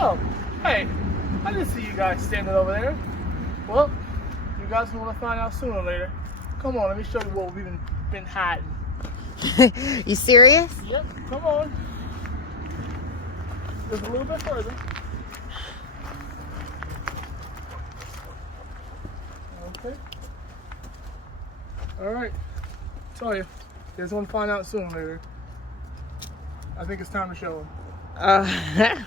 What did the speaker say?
Oh, hey, I didn't see you guys standing over there. Well, you guys want to find out sooner or later. Come on, let me show you what we've been hiding. You serious? Yep, come on. Just a little bit further. Okay. All right. Tell you, you guys want to find out sooner or later. I think it's time to show them.